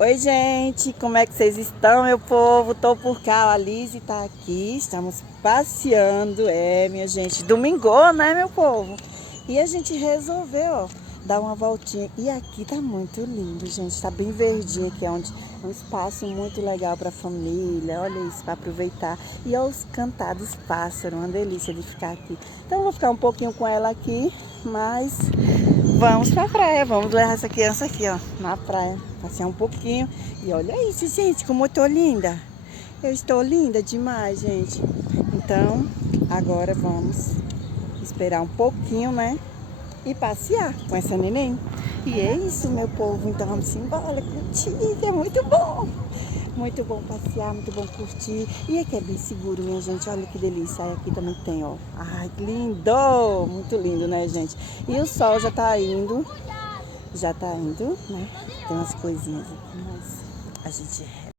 Oi, gente, como é que vocês estão, meu povo? Tô por cá, a Lise tá aqui, estamos passeando, minha gente, domingou, né, meu povo? E a gente resolveu, ó, dar uma voltinha. E aqui tá muito lindo, gente, tá bem verdinho aqui, onde é um espaço muito legal pra família, olha isso, pra aproveitar. E ó, os cantados pássaros, uma delícia de ficar aqui. Então eu vou ficar um pouquinho com ela aqui, mas vamos pra praia, vamos levar essa criança aqui, ó, na praia, passear um pouquinho. E olha isso, gente, como eu tô linda. Eu estou linda demais, gente. Então, agora vamos esperar um pouquinho, né? E passear com essa neném. E é isso, meu povo. Então vamos embora curtir. É muito bom. Muito bom passear, muito bom curtir. E aqui é bem seguro, minha gente. Olha que delícia. Aí aqui também tem, ó. Ai, que lindo! Muito lindo, né, gente? E o sol já tá indo. Já tá indo, né? Tem umas coisinhas aqui, mas a gente